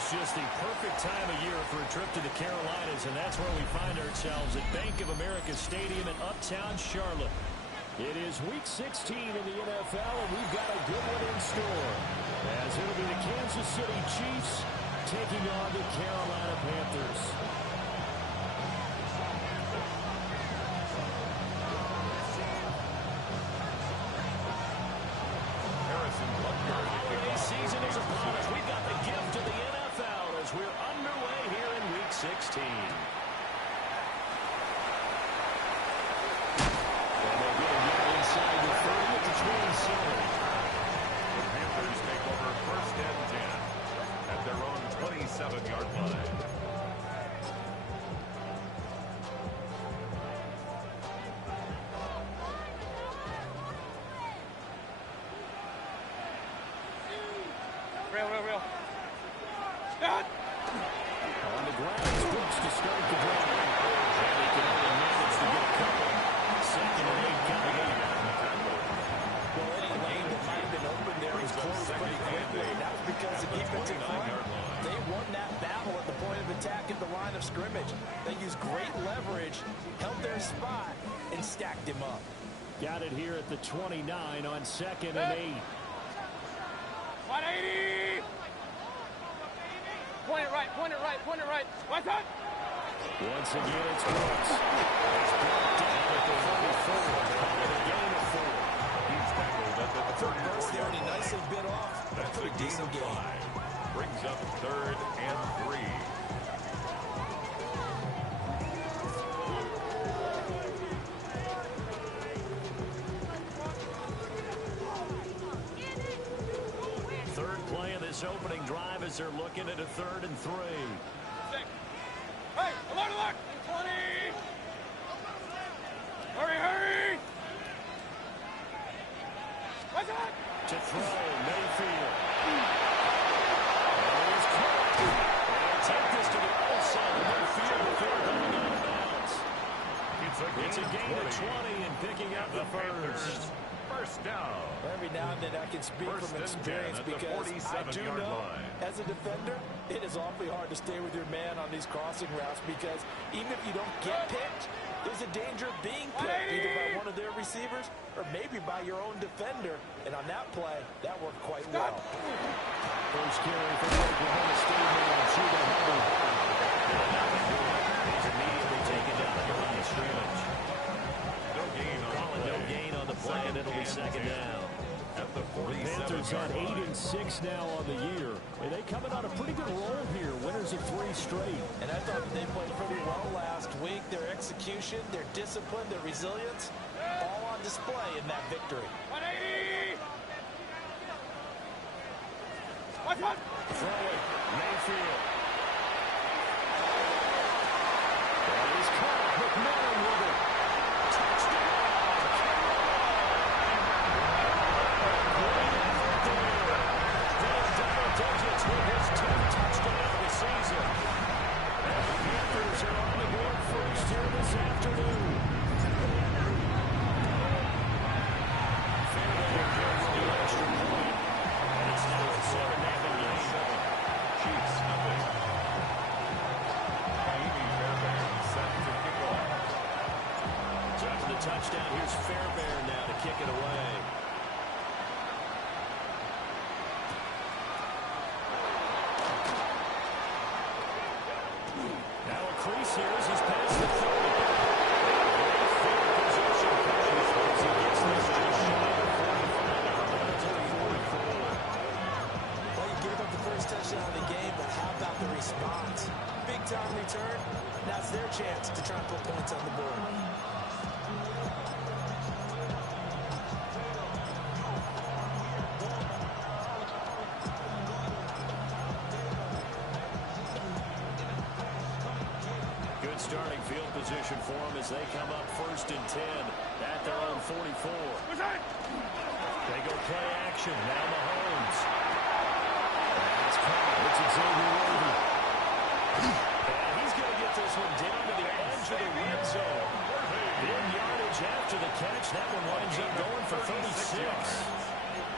is just the perfect time of year for a trip to the Carolinas, and that's where we find ourselves at Bank of America Stadium in Uptown Charlotte. It is Week 16 in the NFL, and we've got a good one in store, as it'll be the Kansas City Chiefs taking on the Carolina Panthers. The season is upon us. We've got the gift of the NFL as we're underway here in Week 16. And they're going to get inside the 30 at the 27. The Panthers take over first and 10 at their own 27-yard line. Real. On the ground, Brooks to start the drive. And they can only manage to get a couple. Second and 8 coming in. Well, any lane that might have been open there was closed pretty quickly. And that was because the defensive front, they won that battle at the point of attack at the line of scrimmage. They used great leverage, held their spot, and stacked him up. Got it here at the 29 on second and 8. 180! Point it right. What's up? Once again, it's Brooks. It's brought down at the 44. With a gain of 4. He's tackled at the 34-yard He line. nicely bit off. That's a gain of 5. Brings up third and 3. Third play of this opening drive as they're looking at a 3rd and 3. Hey, alert! 20! Hurry! What's up? To throw, Mayfield. And he's caught. They'll take this to the other side of Mayfield before going out of bounds. It's a gain of 20 and picking up the first. First down. Every now and then I can speak First from and 10 experience at the because I do 47-yard know line. as a defender, it is awfully hard to stay with your man on these crossing routes because even if you don't get picked, there's a danger of being picked either by one of their receivers or maybe by your own defender. And on that play, that worked quite well. First carry for Oklahoma State man, Chuba Hubbard. He's immediately taken down at the line of scrimmage. No gain on the play, and it'll be second down. At the The Panthers on 47-yard line. 8-6 now on the year. And they coming on a pretty good roll here. Winners of 3 straight. And I thought that they played pretty well last week. Their execution, their discipline, their resilience, all on display in that victory. 180! What's up? Throwing, Mayfield. And he's caught. McMillan with it. Touchdown. Great effort there. Getting double digits with his 10th touchdown of the season. And the Panthers are on the board first here this afternoon. Fairweather gets the extra point. And it's now a 7-0 game. Chiefs nothing. Naimi Fairbairn set to kick off. So after the touchdown, here's Fairbairn now to kick it away. Now a crease here as he's past the 30. Great field position as he gets this just shy of 45 to the 44. Well, you gave up the first touchdown of the game, but how about the response? Big time return. Now it's their chance to try and put points on the board. Good starting field position for them as they come up first and 10 at their own 44. They go play action. Now Mahomes. That's caught. It's Xavier Worthy. And he's going to get this one down to the edge of the red zone. Big yardage after the catch. That one winds up going for 36.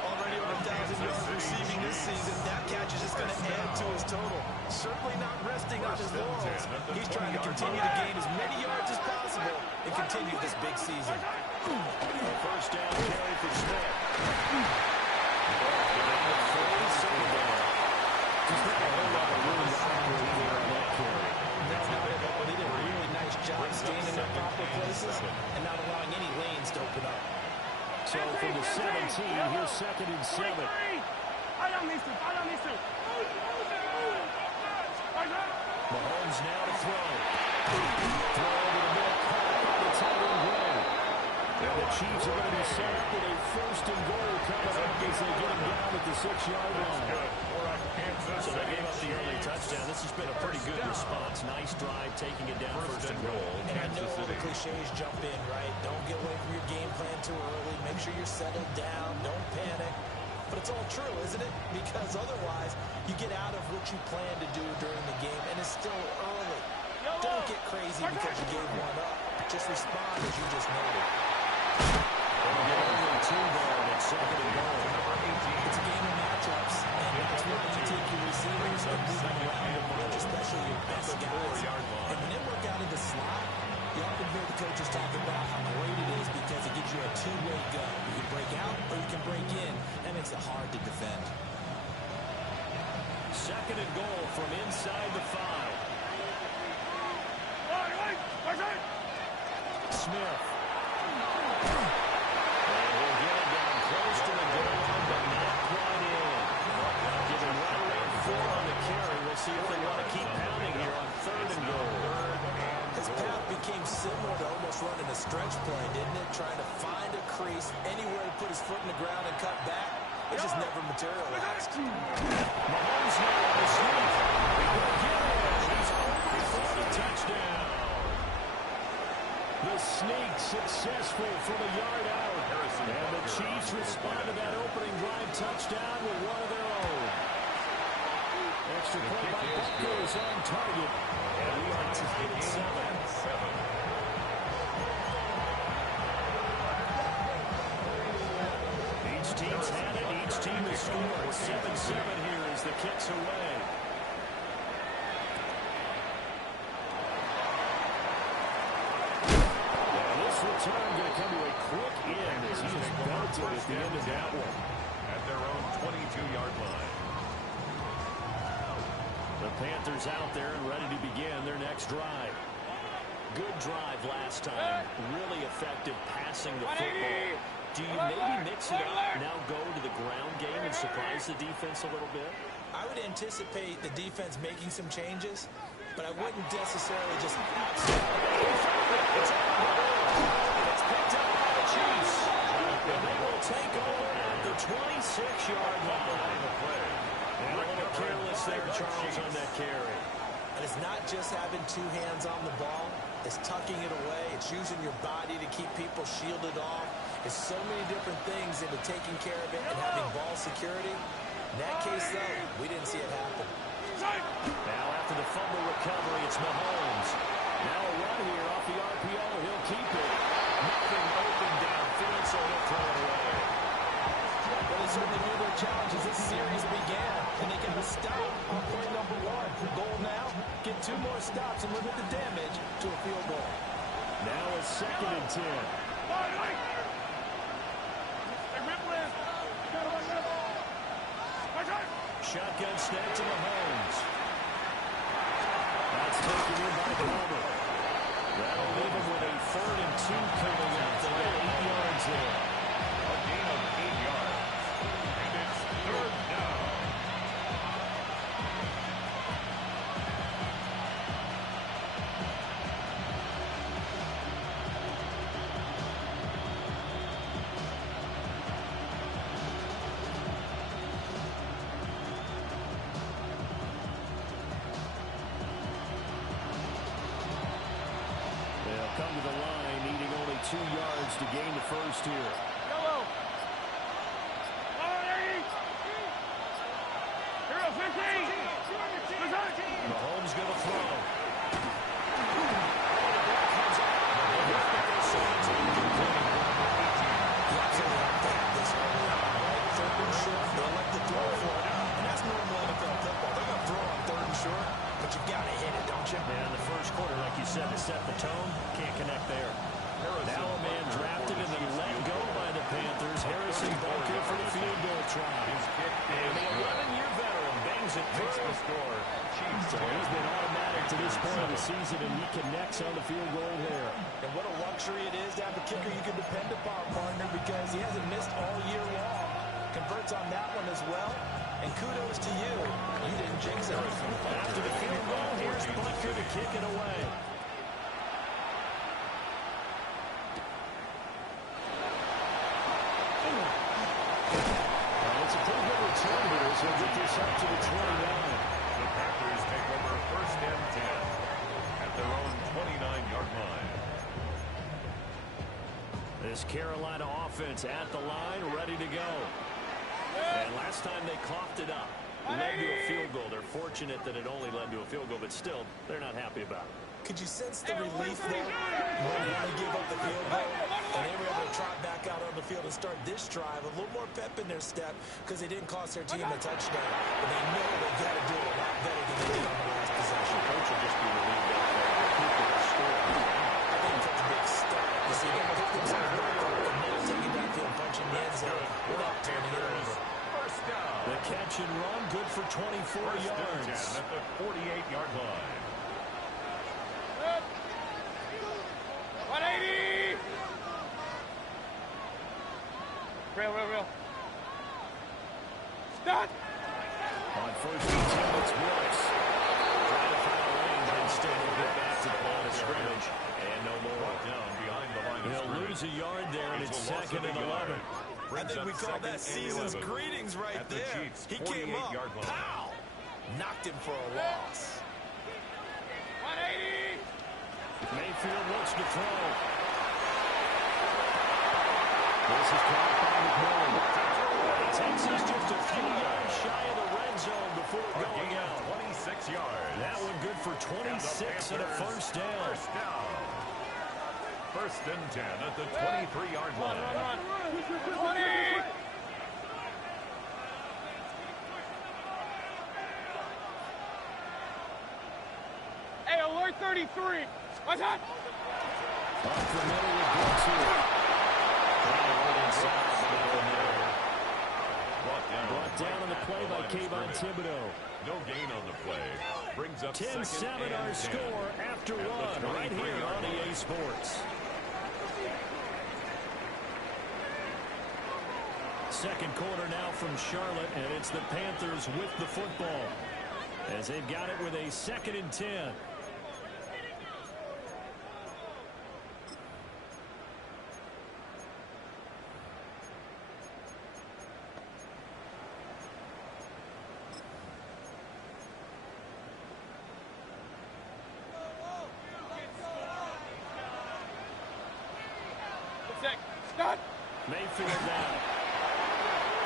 Already over 5,000 yards receiving this season. That catch is just going to add to his total. Certainly not resting on his laurels. He's trying to continue to gain as many yards as possible and continue this big season. First down carry for Smith. Just not a whole lot of room to operate there on that carry. But he did a really nice job staying in their proper places and not allowing any lanes to open up. So from the 17, here's 2nd and 7. Mahomes now to throw. Throw over the middle, caught by the tight end Gray. And the Chiefs are going to be set up with a 1st and goal coming up as they get him down at the 6-yard line. So they gave up the early touchdown. This has been a pretty good response. Nice drive, taking it down 1st and goal. And I know all the cliches jump in, right? Don't get away from your game plan too early. Make sure you're settled down. Don't panic. But it's all true, isn't it? Because otherwise, you get out of what you plan to do during the game, and it's still early. Don't get crazy because you gave one up. Just respond as you just noted. Only 2 there, and it's 2nd and goal. It's a game of matchups, and that's where you take your receivers and move them around the bunch, especially your best guys. And when they work out in the slot, you often hear the coaches talk about how great it is because it gives you a two-way go. You can break out or you can break in. That makes it hard to defend. 2nd and goal from inside the 5. Smith. And we'll get him down close to the goal line, but not quite in. Giving right around 4 on the carry. We'll see if they want to keep pounding here on 3rd and goal. His path became similar to almost running a stretch play, didn't it? Trying to find a crease, anywhere to put his foot in the ground and cut back. It just never materialized. Mahomes now on the sneak. He's over for the touchdown. The sneak successful from a yard out. And the Chiefs respond to that opening drive touchdown with one of their own. Extra point by Buckers on target. And we are tied at 7. Each team's had it. Each team has scored. 7-7 here as the kick's away. And this return going to come to a quick end as he is belted at the end of that one. At their own 22-yard line. The Panthers out there and ready to begin their next drive. Good drive last time. Really effective passing the football. Do you maybe mix it up, now go to the ground game and surprise the defense a little bit? I would anticipate the defense making some changes, but I wouldn't necessarily just absolutely. It's picked up by the Chiefs. And they will take over at the 26-yard line. And a little careless there, Charles, on that carry. And it's not just having 2 hands on the ball. It's tucking it away. It's using your body to keep people shielded off. It's so many different things into taking care of it and having ball security. In that case, though, we didn't see it happen. Now after the fumble recovery, it's Mahomes. Now a run here off the RPO. He'll keep it. Nothing open downfield, so he'll throw it away. Well, they certainly knew their challenge as this series began, and they got to stop on point number 1. Goal now, get 2 more stops and limit the damage to a field goal. Now a 2nd and 10. Shotgun snap to Mahomes. That's taken in by Palmer. That'll leave him with a 3rd and 2 coming up. They got 8 yards there. A gain of 8 yards. And it's 3rd down. They'll come to the line, needing only 2 yards to gain the first here. Mahomes going to throw. This early on, right? 3rd and short possession. And in the first quarter, like you said, to set the tone, can't connect there. Now a man drafted and then let go by the Panthers. Harrison Butker for the field goal try. And the 11-year veteran bangs it through. So he's been automatic to this point of the season, and he connects on the field goal there. And what a luxury it is to have a kicker you can depend upon, partner, because he hasn't missed all year long. Converts on that one as well. And kudos to you. You didn't jinx it. After the field goal, here's Butker to kick it away. It's a pretty good return here, so we'll get this up to the 29. The Packers take over first and 10 at their own 29-yard line. This Carolina offense at the line, ready to go. And last time they coughed it up, led to a field goal. They're fortunate that it only led to a field goal, but still, they're not happy about it. Could you sense the relief there when they gave up the field goal and they were able to trot back out on the field and start this drive? A little more pep in their step because they didn't cost their team a touchdown. But they know they've got to do it a lot better than they did on the last possession. Coach will just be relieved out there. People are scoring. I think it's a big step. You see them pick themselves back up and then taking backfield, punching the end zone without turning it over. First down. The catch and run, good for 24 First yards. and 10 at the 48-yard line. 180! Real. Start! On first and 10, it's Willis. Trying to find a lane, but instead he'll get back to the line of scrimmage. And no more. Down behind the line of He'll scrimmage. lose a yard there, and it's It's a loss second of and a yard. 11. I think we call that season's greetings right at the there. Chiefs' He came up, 48-yard line. pow! Knocked him for a loss. 180! Mayfield looks to throw. This is caught by McMillan. It takes us just a few yards shy of the red zone before going out. 26 yards. That one good for 26 and a first down. First down. First and 10 at the 23-yard line. Run. 20! Hey, alert 33! What's that? Unfamiliar with blitz here. Right inside the middle there. Brought down on the play by Kayvon Thibodeau. No gain on the play. Brings up 10-7 our 10 score after one right here on EA Sports. Second quarter now from Charlotte, and it's the Panthers with the football as they've got it with a 2nd and 10. Start! Mayfield now.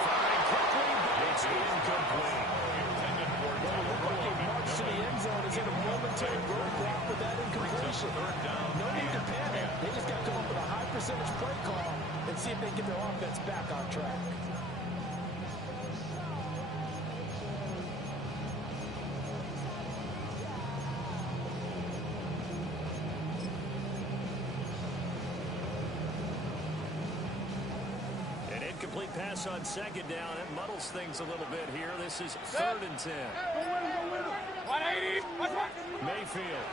Firing quickly, but it's incomplete. March to the end zone is in a momentary roadblock with that incompletion. No need to panic. They just got to come up with a high percentage play call and see if they can get their offense back on track. An incomplete pass on second down. It muddles things a little bit here. This is 3rd and 10. 180! What's that? Mayfield.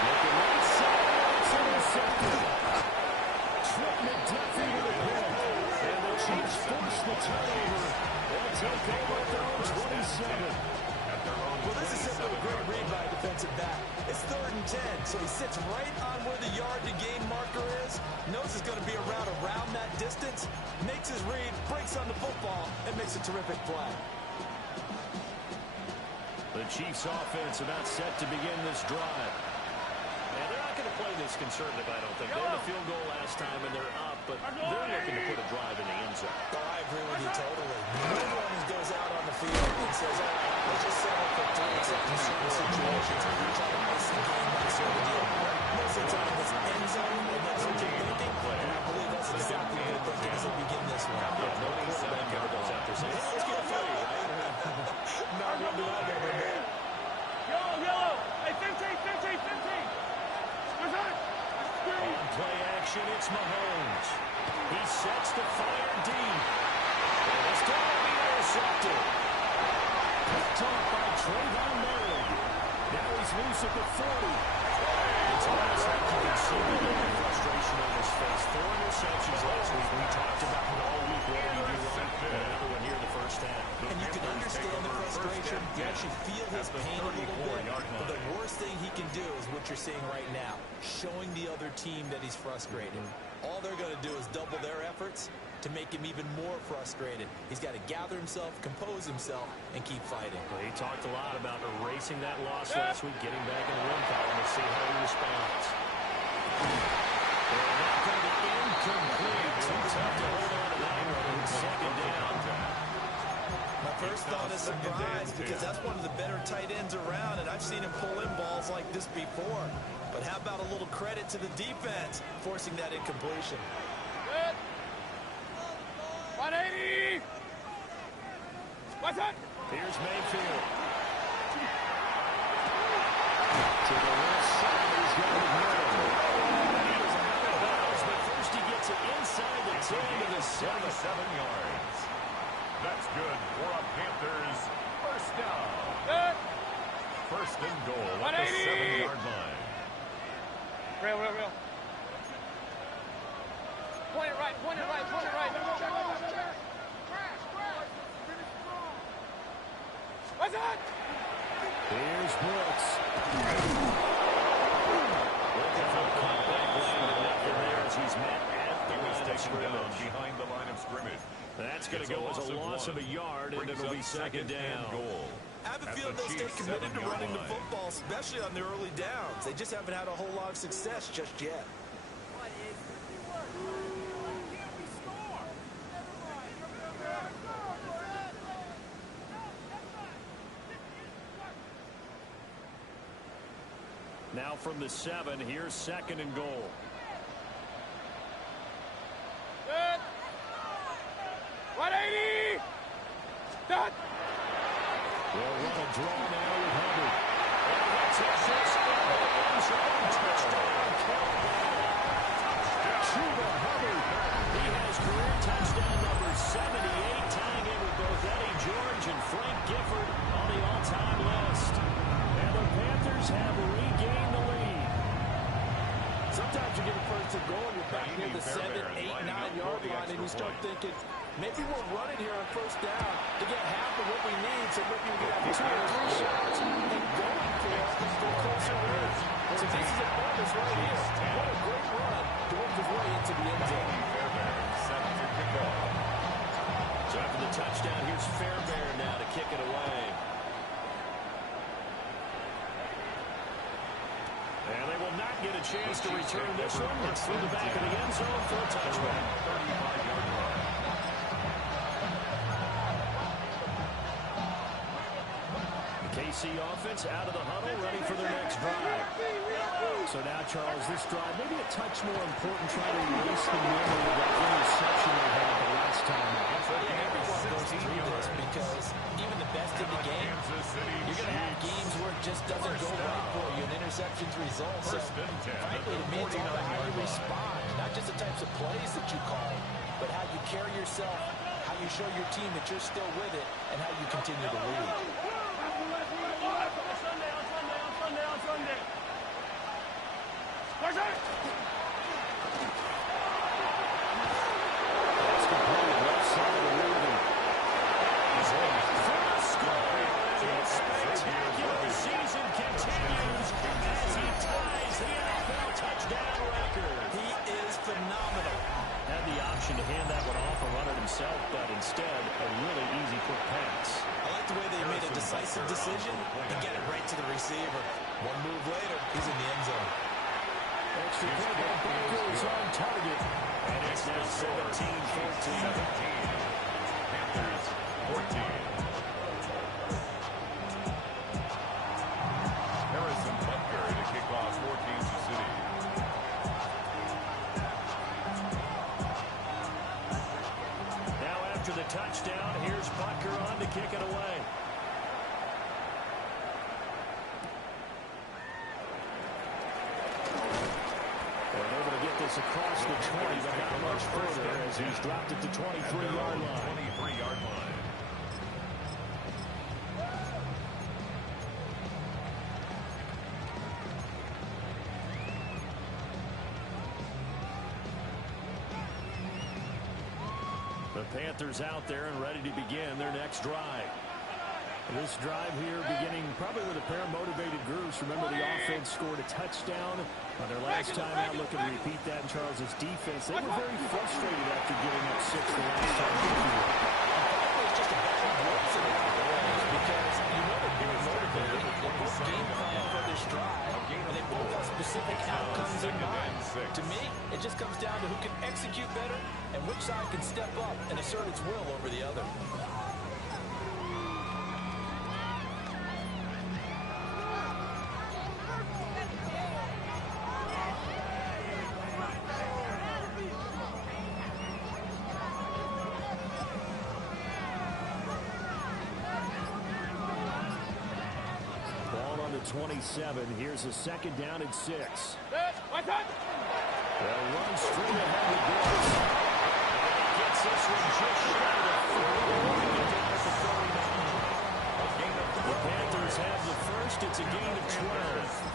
Looking right side. It's intercepted. Trip McDuffie with a hit. And the Chiefs force the turnover. They'll take over at their own 27. Well, this is simply a great read by a defensive back. It's 3rd and 10, so he sits right on where the yard-to-gain marker is, knows it's going to be a route around that distance, makes his read, breaks on the football, and makes a terrific play. The Chiefs offense about set to begin this drive. And they're not going to play this conservative, I don't think. They had a field goal last time, and they're up, but they're looking to put a drive in the end zone. Oh, I agree with you totally. No one goes out on the field and says, all right, let's just settle for 3 seconds in certain situations and we're trying to ice the game, that sort of deal. Most of the time, it's end zone, and that's what you're thinking. And I believe that's exactly what they're thinking as they begin this one. Yeah, no quarterback ever goes out there saying, hey, let's get a 3, right? Not one do I ever hear. possession, it's Mahomes. He sets the fire deep. And this time will be intercepted. Picked off by Trayvon Moehrig. Now he's loose at the 40. It's almost like you can see the look of frustration on his face. 4 interceptions last week. We talked about it all week. What did he do wrong? Another one here in the first half. And you can understand the frustration. You actually feel his pain a little bit. But the worst thing he can do is what you're seeing right now, showing the other team that he's frustrated. All they're going to do is double their efforts to make him even more frustrated. He's got to gather himself, compose himself, and keep fighting. Well, he talked a lot about erasing that loss last week, getting back in the win column. Let's see how he responds. And that's going to be incomplete. Too tough to hold on to that one. Second down. My first thought is surprise because that's one of the better tight ends around, and I've seen him pull in balls like this before. But how about a little credit to the defense forcing that incompletion? Good. 180. What's that? Here's Mayfield. To the left side, he's got it now. He was out of bounds, but first he gets it inside the 10 to the 7 yards. That's good for a Panthers first down. Good. First and goal at 180. the 7-yard line. Real. Point it right. What's that? Here's Brooks. Looking for the cutback lane, but nothing there as he's met at the line of scrimmage. Behind the line of scrimmage. That's going to go as a loss of a yard, and it'll be second down. Goal. I have a feeling they'll stay committed to running the football, especially on their early downs. They just haven't had a whole lot of success just yet. Now from the 7, here's second and goal. Good. 180. Done. They'll run a draw now with Hubbard. And that's a touchdown. Chuba Hubbard. He has career touchdown number 78, tying in with both Eddie George and Frank Gifford on the all-time list. And the Panthers have regained the lead. Sometimes you get a first and goal, you're back near the 7, 8, 9-yard line, and you start thinking, maybe we're running here on first down to get half of what we need, so maybe we can have 2 or 3 shots and going for it for closer range. So this is a bonus right here. What a great run to work his way into the end zone. So after the touchdown, here's Fairbairn now to kick it away. And they will not get a chance to return this one. It's through the back of the end zone for a touchback. 35-yard line. The KC offense out of the huddle, ready for their next drive. So now, Charles, this drive maybe a touch more important, trying to erase the memory of that interception they had the last time. Everyone goes through this because even the best in the game, you're going to have games where it just doesn't go right for you, and interceptions result. So, frankly, to me, it's all about how you respond, not just the types of plays that you call, but how you carry yourself, how you show your team that you're still with it, and how you continue to lead. Sunday. Where's that? That's complete. Left side of the Raven. He's in for the score. It's spectacular. The season continues as he ties the NFL touchdown record. He is phenomenal. Had the option to hand that one off or run it himself, but instead a really easy quick pass. I like the way they made a decisive decision and get it right to the receiver. One move later, he's in the end zone. Extra point by Baker is on target. And it's now 17-14. Panthers 14. Harrison Butker to kick off for Kansas City. Now after the touchdown, here's Butker on to kick it away. this across the 20, but not much further as he's dropped it to 23-yard line. 23-yard line. The Panthers out there and ready to begin their next drive. This drive here beginning probably with a pair of motivated groups. Remember, the offense scored a touchdown on their last time out. Looking to repeat that in Charles's defense. They were very frustrated after giving up 6 the last time. It was just a bad voice in the because you know they're very motivated. They both game plan for this drive, and they both have specific outcomes in mind. To me, it just comes down to who can execute better and which side can step up and assert its will over the other. Ball on the 27. Here's a second down and 6. What's up? They'll run straight ahead with Brooks. Gets this one just shy of 40. The Panthers have the first. It's a gain of 12.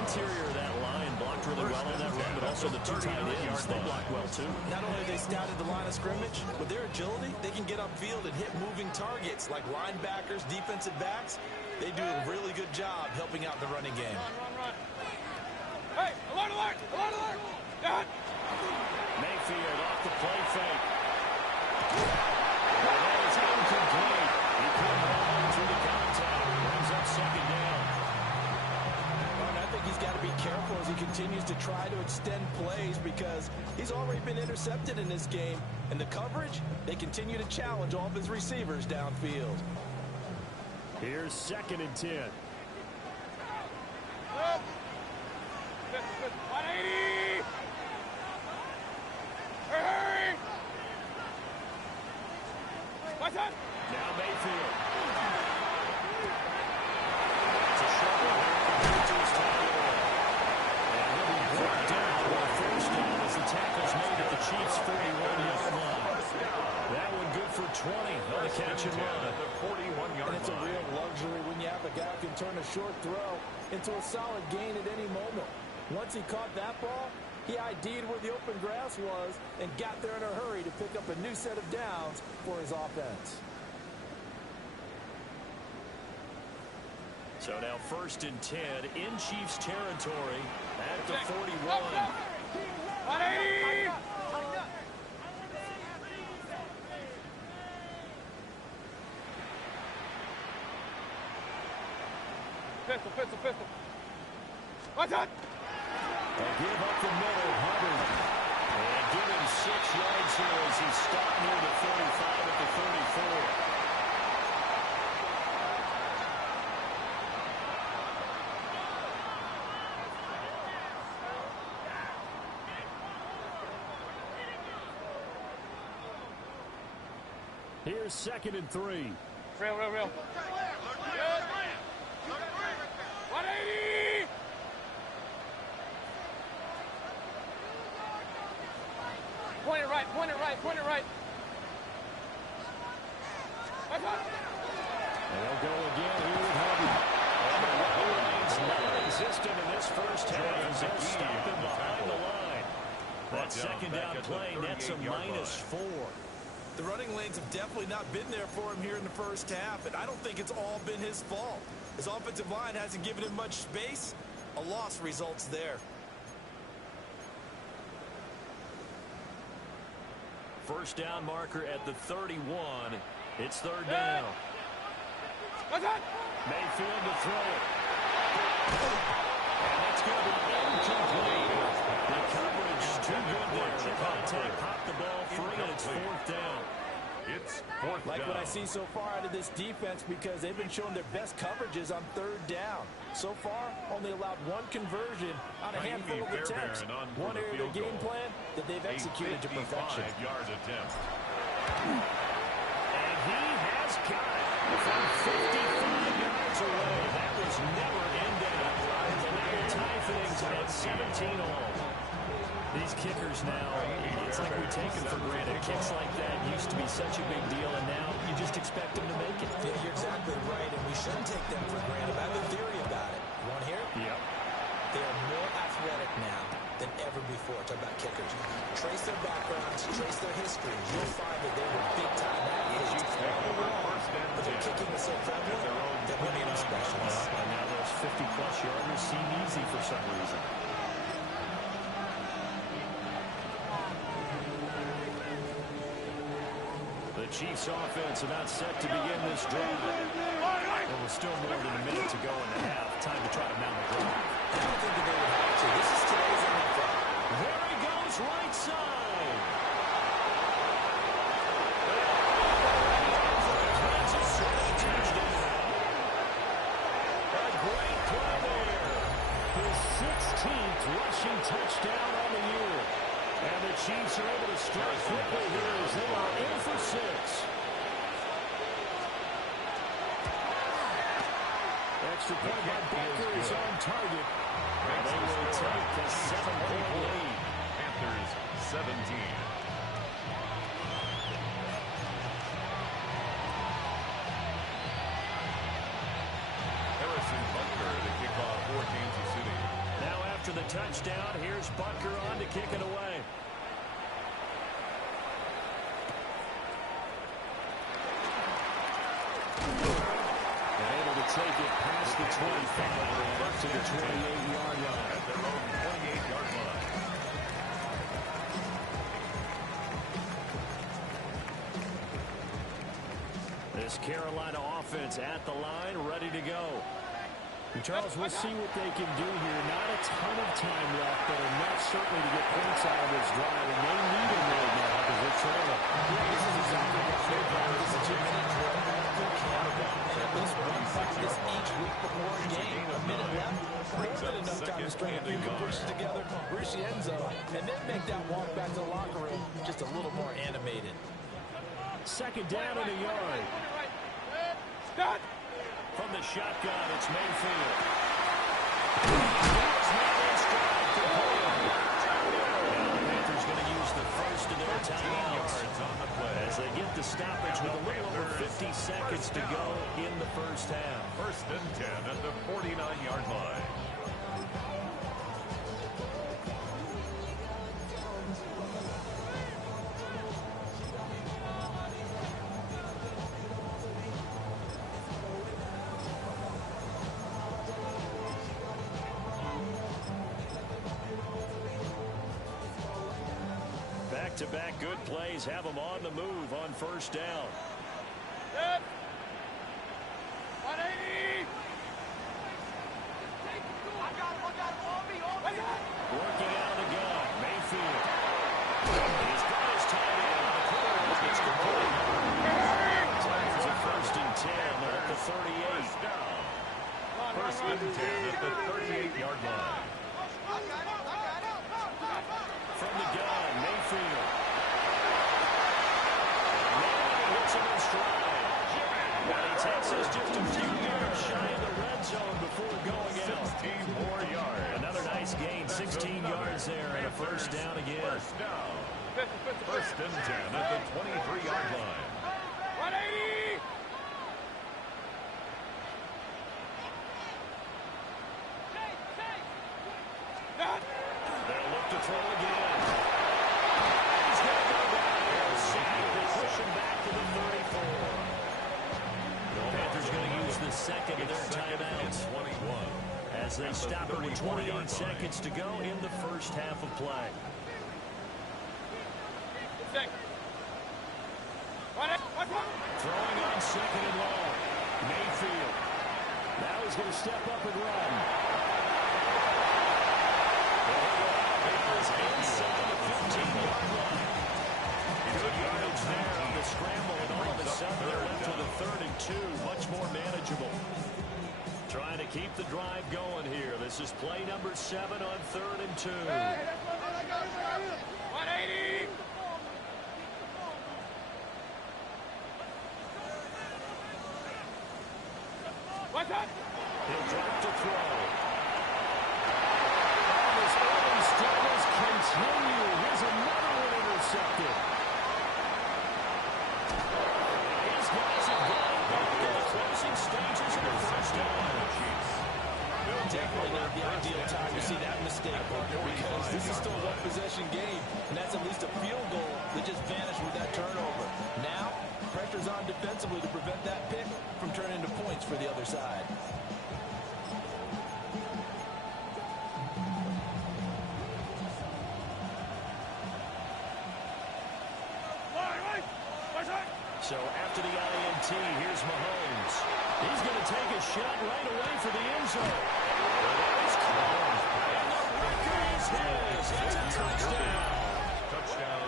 Interior of that line blocked really well on that run, but also the two tight ends, they blocked well too. Not only have they scouted the line of scrimmage, with their agility, they can get upfield and hit moving targets like linebackers, defensive backs. They do a really good job helping out in the running game. Run. Hey, alert, alert, alert, alert. Yeah. Mayfield off the play fake. That is incomplete. He couldn't hold on through the contact. Brings up second down. And I think he's got to be careful as he continues to try to extend plays because he's already been intercepted in this game. And the coverage, they continue to challenge all of his receivers downfield. Here's second and 10. 180. Hurry. What's up? Now Mayfield. It's a short one here to his tackle. And he'll be brought down on first down as the tackle's made at the Chiefs' 41-yard line. That one good for 20 on the catch and run. At the 41-yard And it's a line. real luxury when you have a guy who can turn a short throw into a solid gain at any moment. Once he caught that ball, he ID'd where the open grass was and got there in a hurry to pick up a new set of downs for his offense. So now first and 10 in Chiefs territory at the 41. 180. Pistol. What's up? They'll give up the middle, Hubbard. And give him 6 yards here as he stopped near the 35 at the 34. Here's second and 3. Real. 180. Point it right. What's up? And they'll go again here with Hubbard. And the running lane's non-existent in this first half as they'll stop him behind the line. That second down play nets a -4. The running lanes have definitely not been there for him here in the first half, and I don't think it's all been his fault. His offensive line hasn't given him much space. A loss results there. First down marker at the 31. It's third down. What's up? Mayfield to throw it. And that's going to be incomplete. The coverage too good there. The contact popped the ball free, and it's fourth down. It's fourth down. Like what I see so far out of this defense because they've been showing their best coverages on third down. So far, only allowed one conversion on a handful of attempts. One area of their game plan that they've executed to perfection. 55-yard attempt. And he has got it from 55 yards away. That was never in doubt. And they will tie things at 17 all. These kickers now, it's like we take them for granted. Kicks like that used to be such a big deal, and now you just expect them to make it. Yeah, you're exactly right, and we shouldn't take them for granted. I have a theory about it. You want to hear it? Yep. They are more athletic now than ever before. Talk about kickers. Trace their backgrounds, trace their history. You'll find that they were big-time athletes. But their kicking is so prevalent that we made them specialists. And now those 50-plus yarders seem easy for some reason. The Chiefs offense about set to begin this drive. There was still more than a minute to go in the half. Time to try to mount a drive. I don't think that they would have to. This is today's NFL. There he goes, right side. That's a straight touchdown. A great play there. His 16th rushing touchdown on the year. And the Chiefs are able to strike quickly here as they are in for 6. Extra point by Baker is on target. And they will take a 7-point lead. Panthers 17. Harrison Butker to kick off for Kansas City. Now after the touchdown, here's Butker on to kick it away. And able to take it past the 25 and up to the 28-yard line. At their own 28-yard line. This Carolina offense at the line, ready to go. And Charles, we'll see what they can do here. Not a ton of time left, but enough certainly to get points out of this drive. And they need them right now because they're trailing. This is exactly what they're doing. This is a 2-minute drill. They're counting. And at least one practice each week before a game. A minute left. More than enough time to string a few completions together, reach the end zone, and then make that walk back to the locker room just a little more animated. Second down and a yard. Stop! From the shotgun, it's Mayfield. Now the Panthers going to use the first of their timeouts on the play. as they get the stoppage with a little over 50 seconds to go in the first half. First and 10 at the 49-yard line. Back-to-back good plays have them on the move on first down. Set. 180. Working out of the gun, Mayfield. He's got his tight end. The quarterback gets complete. Time for a first and 10 at the 38. First and 10 at the 38-yard line. From the gun, Mayfield. Hits him in stride. And he takes us just a few yards shy of the red zone before going out. 16 more yards. Another nice gain, 16 yards there, and a first down again. First down. First and 10 at the 23-yard line. 180. They'll look to throw again. He's going to go down here. Sacked and push him back to the 34. The Panthers going to use the second of their timeouts 21. as they stop it with 28 seconds to go in the first half of play. Throwing on second and long. Mayfield. Now he's going to step up and run. Inside the 15-yard line. Good yardage there on the scramble, and all of a sudden they're left with a 3rd and 2, much more manageable. Trying to keep the drive going here. This is play number 7 on 3rd and 2. 180. What's that? He'll drop to throw. And his early struggles continue definitely not the ideal time to see that mistake, because this is still a one-possession game, and that's at least a field goal that just vanished with that turnover. Now, pressure's on defensively to prevent that pick from turning into points for the other side. So after the INT, here's Mahomes. He's going to take a shot right away for the end zone. It's close. And the record is his. It's a touchdown.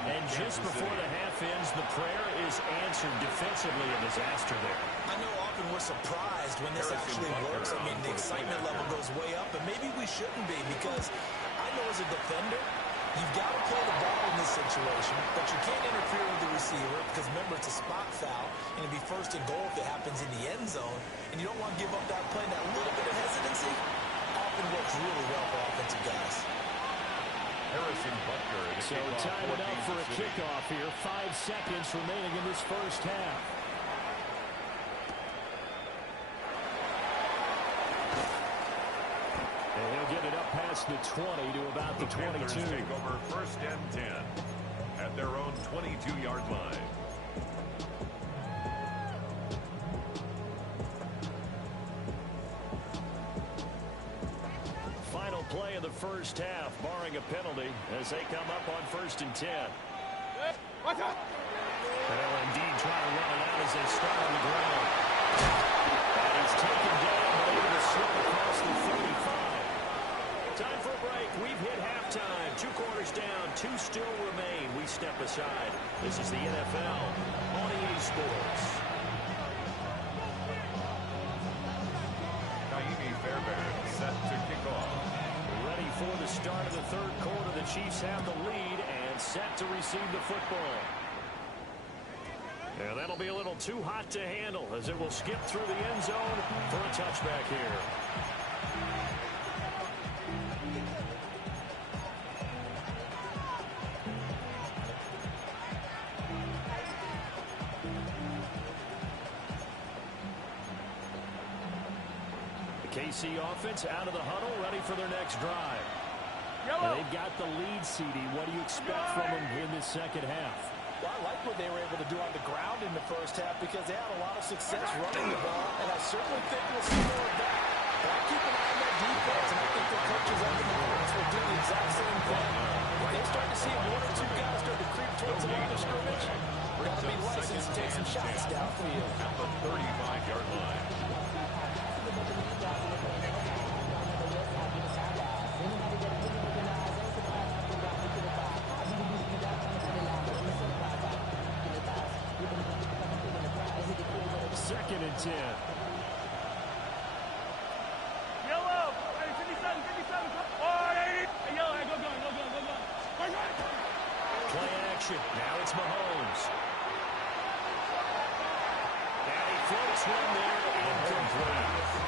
And just before the half ends, the prayer is answered defensively. A disaster there. I know often we're surprised when this actually works. I mean, the excitement level goes way up, and maybe we shouldn't be, because I know as a defender, you've got to play the ball in this situation, but you can't interfere with the receiver because, remember, it's a spot foul, and it'd be first and goal if it happens in the end zone, and you don't want to give up that play. That little bit of hesitancy often works really well for offensive guys. Harrison Butker. So time it up for a kickoff here. 5 seconds remaining in this first half. And he'll get it up past the 20 to about the 22. Take over first and 10 at their own 22-yard line. Final play of the first half, barring a penalty, as they come up on first and 10. Watch out! They'll indeed try to run it out as they start on the ground. And he's taken down, but able to slip across the 35. Time for a break. We've hit halftime. 2 quarters down, 2 still remain. We step aside. This is the NFL on EA Sports. Naimi Fairbairn set to kick off. Ready for the start of the third quarter. The Chiefs have the lead and set to receive the football. And that'll be a little too hot to handle as it will skip through the end zone for a touchback here. KC offense out of the huddle, ready for their next drive. And they've got the lead, CD. What do you expect from them in this second half? Well, I like what they were able to do on the ground in the first half because they had a lot of success running the ball, and I certainly think we'll see more of that. But I keep an eye on that defense, and I think the coaches up in the courts will do the exact same thing. If they start to see 1 or 2 guys start to creep towards the line of scrimmage, we're going to be licensed to take some shots downfield. At the 35-yard line. Second and 10. Yellow! Hey, 57, 57. Oh, 80. Hey, yellow, hey, go. Right. Play action. Now it's Mahomes. And he floats one there, incomplete.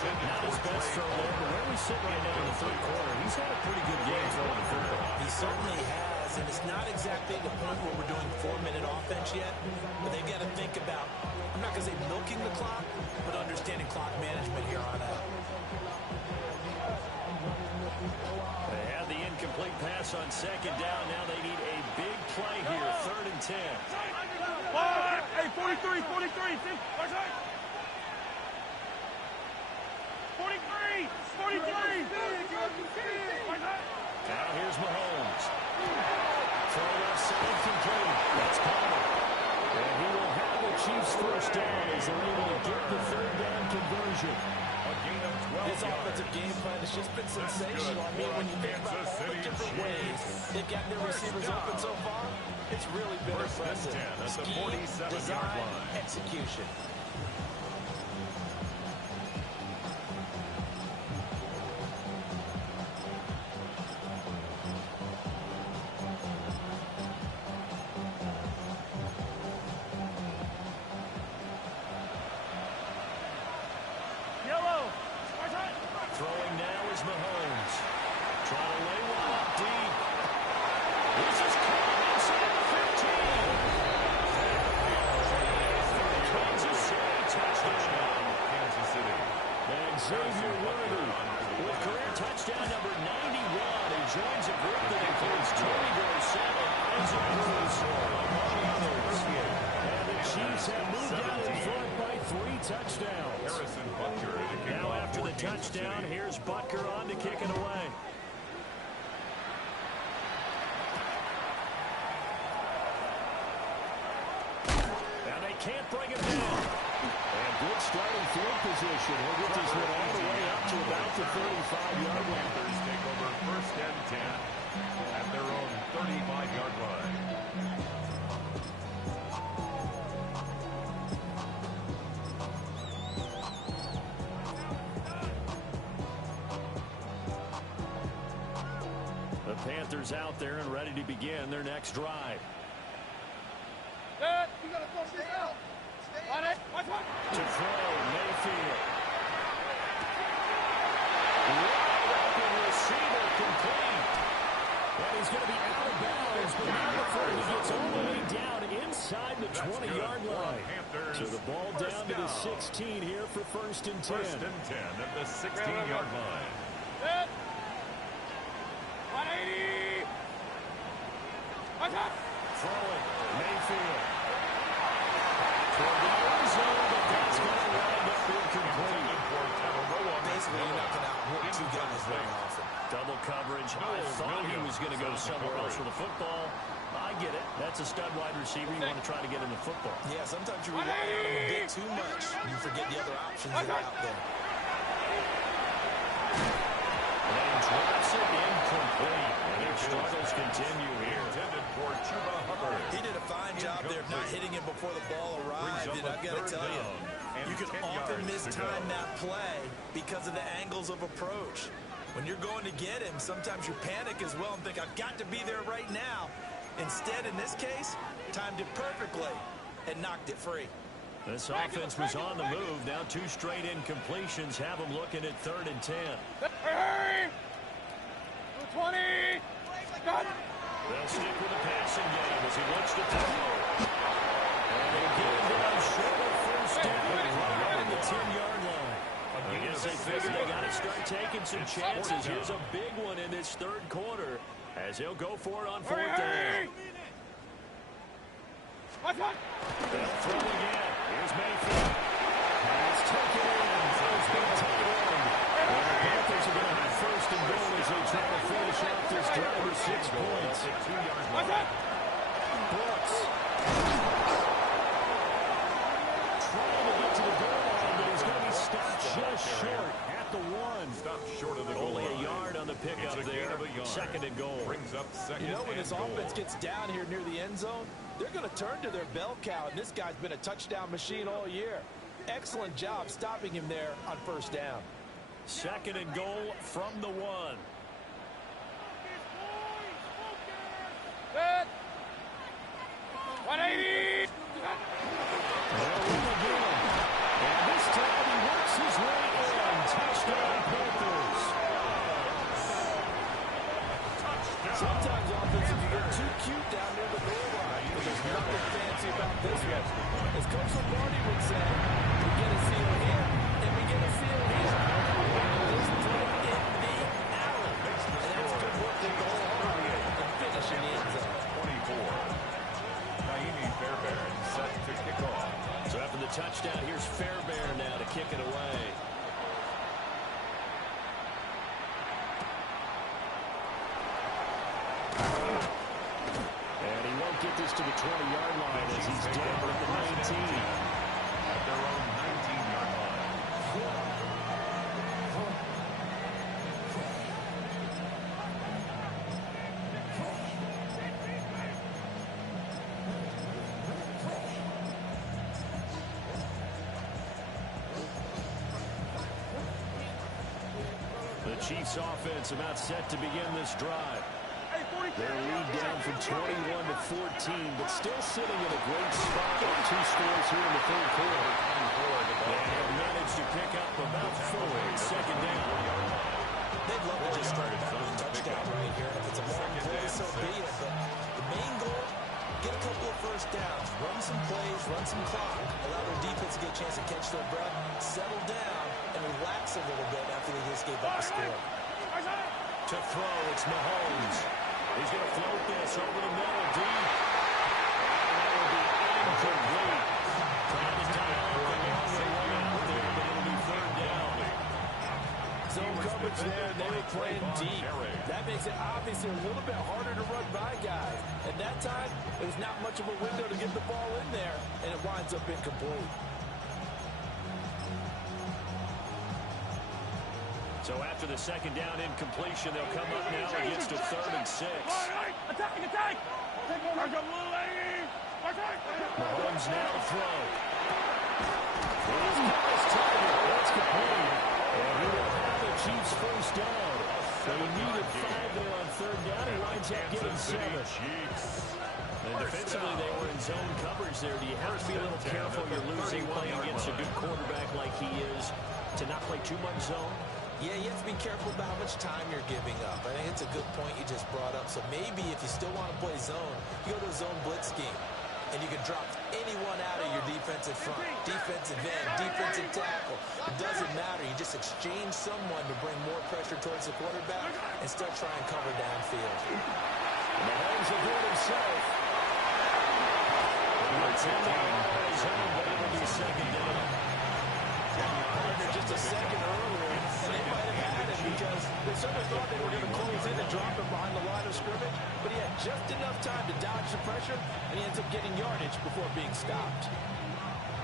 Not his best throw there, but where we sit right now in the third quarter, he's had a pretty good game throwing the football. He certainly has, and it's not exactly the point where we're doing 4-minute offense yet, but they've got to think about, I'm not going to say milking the clock, but understanding clock management here on out. They had the incomplete pass on second down. Now they need a big play here, third and 10. Hey, 43. 43. Now here's Mahomes. Throw left side complete. That's Palmer. And he will have the Chiefs first down as they're able to get the third down conversion. A gain of 12 This offensive game plan has just been sensational. I mean, when you think about all the different ways they've gotten their receivers open so far, it's really been impressive. Scheme, design, execution. Throwing now is Mahomes. Trying to lay one up deep. This is caught inside the 15. Kansas City touchdown. Kansas City. And Xavier Worthy first down. Here's Butker on to kick it away. And they can't bring it down. And good starting field position. He'll get this one all the way up to about the 35-yard line. Panthers take over first and 10 at their own 35-yard line. The Panthers out there and ready to begin their next drive. You gotta go stay out. On it. Watch one. To throw, Mayfield. Wide open receiver complete. And he's going to be out of bounds, but not before he gets all the way down inside the 20-yard line. So the ball down to the 16 here for first and 10. First and 10 at the 16-yard line. 180. Watch out. Throwing, Mayfield. Toward the end zone, but that's going to wind up incomplete. Basically, you're not going to outwork two guys very often. Double coverage. I thought he was going to go somewhere else for the football. I get it. That's a stud wide receiver. You want to try to get him the football. Yeah, sometimes you rely on him a bit too much. You forget the other options that are out there. And drops it incomplete. And their struggles continue here. Intended for Chuba Hubbard. He did a fine job there of not hitting him before the ball arrived. And I've got to tell you, you can often mistime that play because of the angles of approach. When you're going to get him, sometimes you panic as well and think, I've got to be there right now. Instead, in this case, timed it perfectly and knocked it free. This offense was on the move. Now 2 straight incompletions have them looking at 3rd and 10. Hurry! 20. Got it. They'll stick with the passing game as he looks to throw. And they get him down short of first down right on the 10-yard line. I guess they figure they got to start taking some chances. Here's a big one in this 3rd quarter as he'll go for it on 4th down. Watch out. They'll throw again. Here's Mayfield. Pass taken in. Throws big tight end. And the Panthers are going to have 1st and goal as they try to finish off this drive with 6 points. Watch out. Brooks. Trying to get to the goal line, but he's going to be stopped just short at the 1. Stopped short of the goal Only a line. yard on the pickup there. 2nd and goal. Brings up 2nd You know, when this and goal. offense gets down here near the end zone, they're going to turn to their bell cow, and this guy's been a touchdown machine all year. Excellent job stopping him there on 1st down. 2nd and goal from the 1. Good. 180. And this time he works his way in. Touchdown, Panthers. Sometimes offenses you get too cute down near the goal line, but there's nothing fancy about this one. As Coach Lombardi would say, we get a seal here, and we get a seal here. This play in the alley. And that's good work to go hard and finish in the end zone. 24. Naimi Fairbairn set to kick off. So after the touchdown, here's Fairbairn now to kick it away. And he won't get this to the 20-yard line as he's down at the 19. At their own 19-yard line. The Chiefs offense about set to begin this drive. Their lead down from 21 to 14, but still sitting in a great spot on 2 scores here in the 3rd quarter. And they'll manage to pick up about 4 2nd down. They'd love to just start with a touchdown right here. If it's a long play, so be it. But the main goal, get a couple of 1st downs, run some plays, run some clock, allow their defense to get a chance to catch their breath, settle down, and relax a little bit after they just gave up a score. To throw, it's Mahomes. He's going to float this over the middle, deep. And that will be incomplete. Trying to tie up the long way out there, but it'll be 3rd down. coverage there, and they were playing deep. That makes it obviously a little bit harder to run by guys. At that time, it was not much of a window to get the ball in there, and it winds up incomplete. So after the second down incompletion, they'll come up now against a 3rd and 6. Attack! Attack! Mahomes now to throw. He's got his target. That's complete. And he will have the Chiefs first down. They needed 5 there on 3rd down. He winds up getting 7. And defensively, they were in zone coverage there. Do you have to be a little careful? You're losing playing against a good quarterback like he is to not play too much zone? Yeah, you have to be careful about how much time you're giving up. I think it's a good point you just brought up. So maybe if you still want to play zone, you go to a zone blitz scheme. And you can drop anyone out of your defensive front, defensive end, defensive tackle. It doesn't matter. You just exchange someone to bring more pressure towards the quarterback and still try and cover downfield. Mahomes will do it himself. It's in there his own, but it will be 2nd down. Just a second earlier, and they might have had it because they certainly thought they were going to close in and drop him behind the line of scrimmage, but he had just enough time to dodge the pressure, and he ends up getting yardage before being stopped.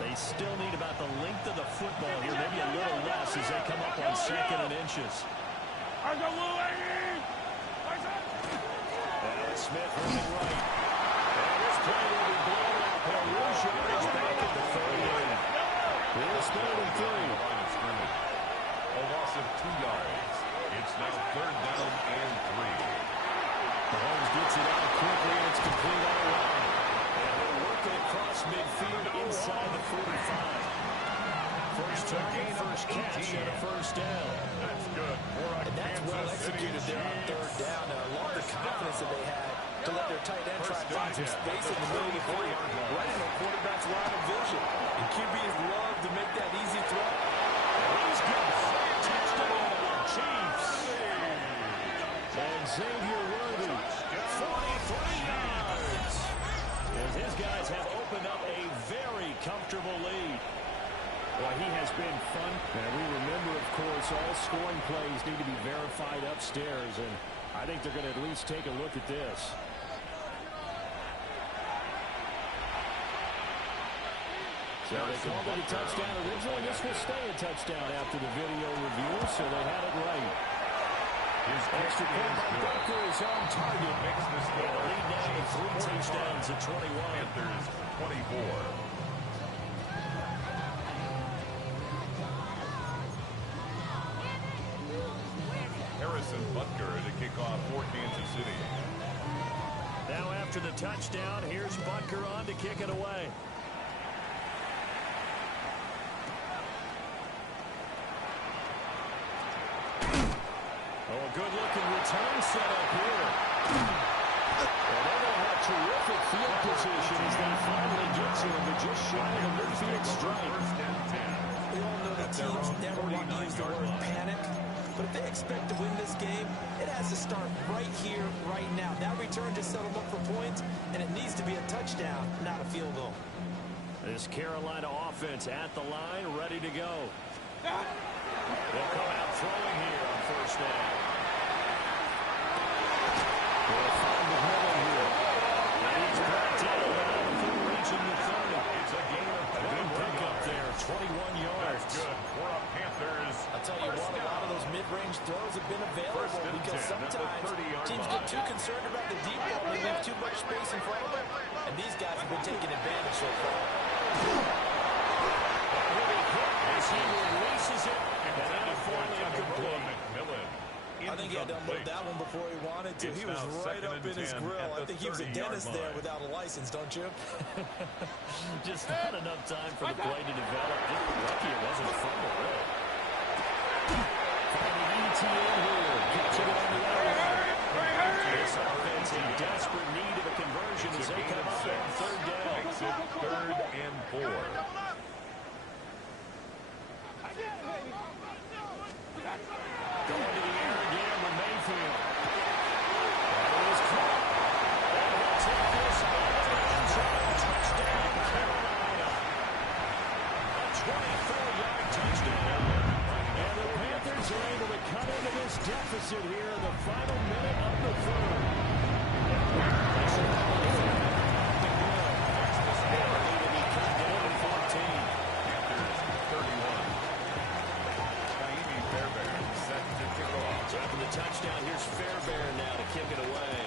They still need about the length of the football here, maybe a little less as they come up on 2nd and inches. Alex Smith running right. And this play will be blown out. Rouge is back at the 38. Here's 3rd and 3. A loss of 2 yards. It's now 3rd down and 3. Mahomes gets it out quickly, and it's complete all around. And they're working across midfield inside the 45. First target, first catch, and a first down. That's good. And that's well executed there on 3rd down. Now, I love the confidence that they had to let their tight end try to find some space in the middle of the field, right in the quarterback's line of vision. And QBs love to make that easy throw. He's good. Touchdown, Chiefs. And Xavier Worthy, 43 yards. As his guys have opened up a very comfortable lead. Well, he has been fun. And we remember, of course, all scoring plays need to be verified upstairs. And I think they're going to at least take a look at this. So they called it a touchdown originally. This will stay a touchdown after the video review, so they had it right. His extra point by Butker is on target. Makes this The lead now to 3 touchdowns at 21. Panthers 24. Harrison Butker to kick off for Kansas City. Now after the touchdown, here's Butker on to kick it away. Oh, a good-looking return set up here. And they will have terrific field position as they finally get to him, but just shy of the midfield strike. We all know that teams never want to use the word panic, but if they expect to win this game, it has to start right here, right now. That return just set them up for points, and it needs to be a touchdown, not a field goal. This Carolina offense at the line, ready to go. They'll come out throwing here on first down. They'll find the middle here. And he's brought down before reaching the 30. It's a gain of Big pickup there, 21 yards. That's good for a Panthers. I'll tell you what, a lot of those mid-range throws have been available because sometimes teams get too concerned about the deep ball and they leave too much space in front of them, and these guys have been taking advantage so far. As he releases it, and now finally incomplete. I think he had to unload that one before he wanted to. He was right up in his grill. I think he was a dentist there without a license, don't you? Just not enough time for the play to develop. Just lucky it wasn't a fumble, really. Finding ETN here. Catching it on the other line. This offense in desperate need of a conversion as they come up on 3rd down. Makes it 3rd and 4. Going to the air again with Mayfield. That is caught. And they'll take this all the way to touchdown, Carolina. A 24-yard touchdown. deficit here in the final minute of the third. So after the touchdown, here's Fairbairn now to kick it away.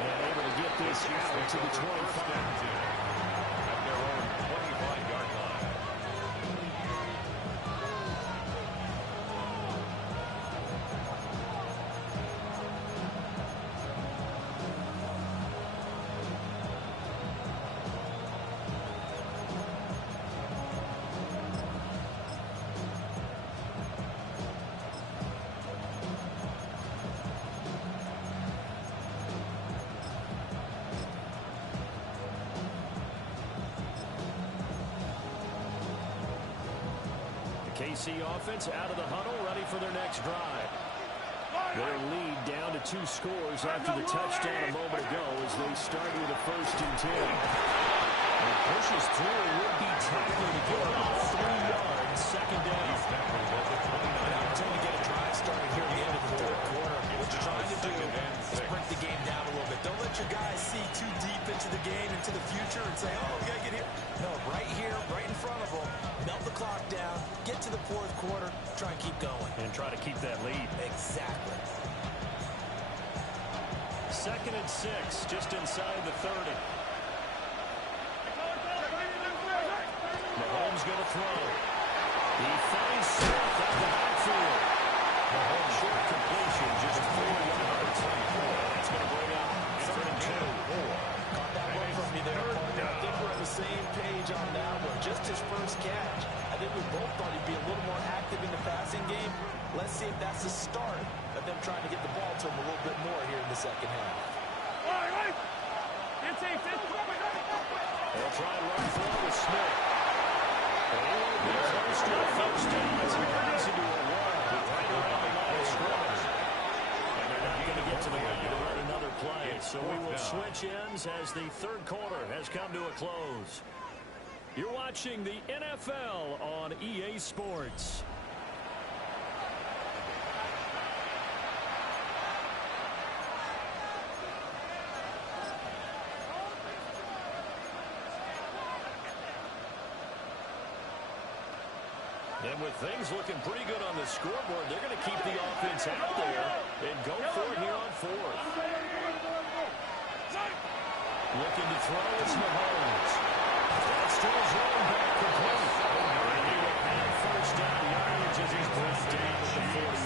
And able to get this out to the 25. At their own 25-yard line. KC offense out of the huddle, ready for their next drive. Their lead down to 2 scores after the touchdown a moment ago as they start with a 1st and 10. And pushes through would-be tackler to get about 3 yards, 2nd down. Now trying to get a drive started here at the end of the 3rd quarter. What you're trying to do is break the game down a little bit. Don't let your guys see too deep into the game, into the future, and say, oh, we got to get here. No, right here, right in front of them, melt the clock down, get to the 4th quarter, try and keep going. And try to keep that lead. Exactly. 2nd and 6, just inside the 30. Mahomes going to throw. He finds Smith out the backfield. Mahomes short completion, just 4 yards. That's going to bring up 3rd and 2. Caught that one from me there, partner. I think we're on the same page on that one. Just his first catch. I think we both thought he'd be a little more active in the passing game. Let's see if that's the start of them trying to get the ball to him a little bit more here in the 2nd half. They'll try and run through with Smith. They will be close to a 1st down as he runs into a wall right around the line of scrimmage. And they're not going to get to the line to run another play. So we will switch ends as the 3rd quarter has come to a close. You're watching the NFL on EA Sports. And with things looking pretty good on the scoreboard, they're going to keep the offense out there and go for it here on 4th. Looking to throw, it's Mahomes. That's to his running back complete. And he will have 1st down yardage as he's brought down at the 41.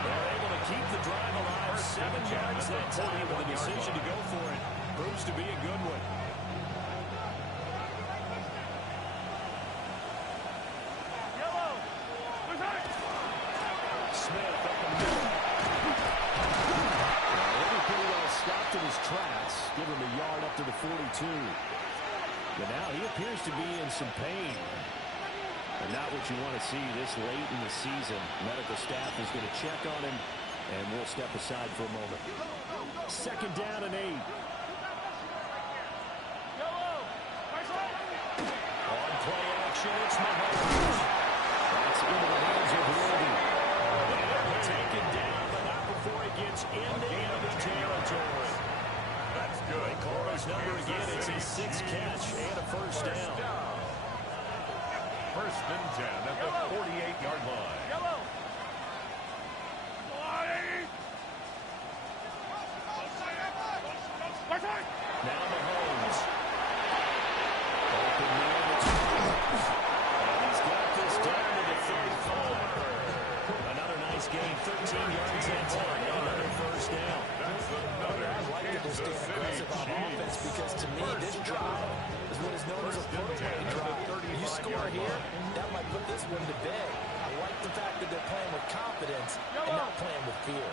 They're able to keep the drive alive, 7 yards that time, with the decision to go for it proves to be a good one. Smith up the middle. Pretty well stopped in his tracks, give him a yard up to the 42. But now he appears to be in some pain. And not what you want to see this late in the season. Medical staff is going to check on him, and we'll step aside for a moment. 2nd down and 8. On play action, it's Mahomes. That's into the hands of Brady. Taken down, but not before he gets into enemy territory. That's good. They call his number again. It's his 6th catch and a 1st down. 1st and 10 at the 48-yard line. Now Mahomes. Open man, it's and he's got this down to the 35. Another nice gain, 13 yards that time, another 1st down. I like that they're staying aggressive on offense because to me this drive is what is known as a put-away drive. You score here, that might put this one to bed. I like the fact that they're playing with confidence and not playing with fear.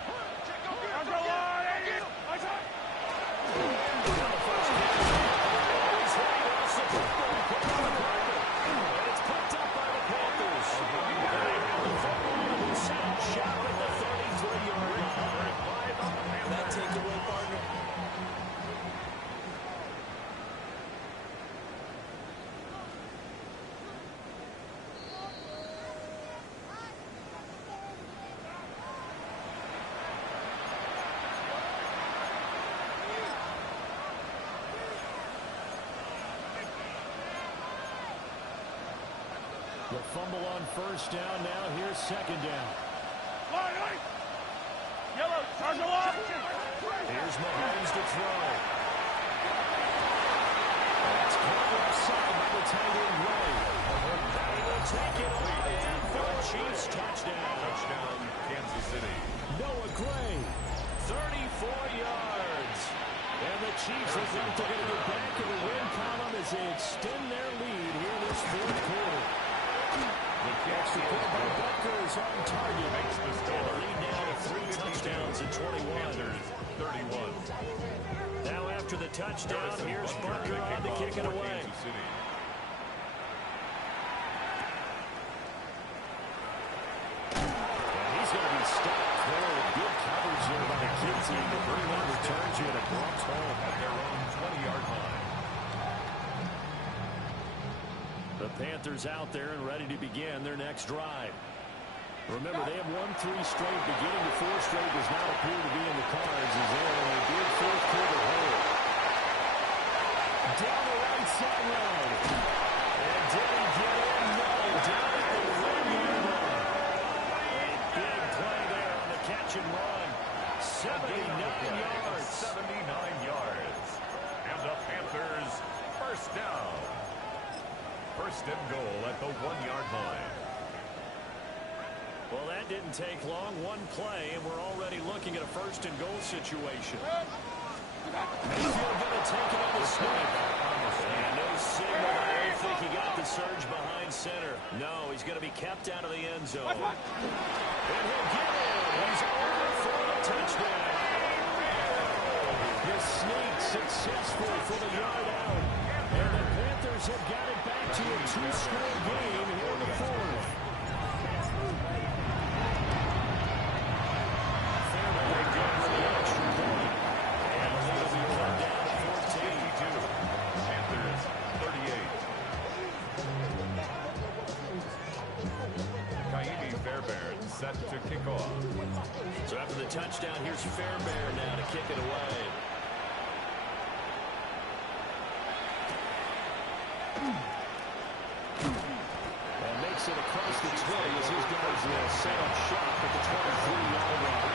It's picked up by the Panthers. Shot at the 33-yard line. That takeaway, partner. The fumble on first down. Now here's second down. Yellow, charge the wall. Here's Mahomes to throw. That's caught offside by the tight end Gray. He will take it all in for a Chiefs touchdown. Touchdown, Kansas City. Noah Gray, 34 yards. And the Chiefs look like they're going to get back in the win column as they extend their lead here this fourth quarter. Extra point by Butker is on target. Makes the And the score. lead now to 3 touchdowns and 21. Panthers, 31. Now after the touchdown, here's Butker on to kick it away. Kansas City. And he's going to be stopped there with good coverage there by the kid team. The bring one returns you at a blocked home. At their own 20-yard line. The Panthers out there and ready to begin their next drive. Remember, they have won 3 straight. Beginning the 4th straight does not appear to be in the cards as they're in a big fourth quarter hole. Down the right sideline. And did he get in? No. Down at the 1-yard line. A big play there on the catch and run. 79 yards. 79 yards. And the Panthers first down. First and goal at the 1-yard line. Well, that didn't take long. One play, and we're already looking at a first and goal situation. Mayfield going to take it on the snipe. And no signal. I don't think he got the surge behind center. No, he's going to be kept out of the end zone. And he'll get in. He's over for the touchdown. The sneak successful for the yard out. And the Panthers have got it back to a 2-score game here in the fourth. Set to kick off. So after the touchdown, here's Fairbairn now to kick it away. And makes it across the 20 as these guys set up shop at the 23-yard line.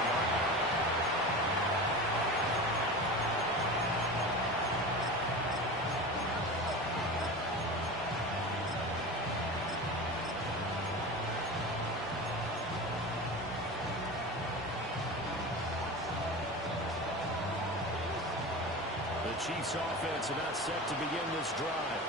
Chiefs offense about set to begin this drive.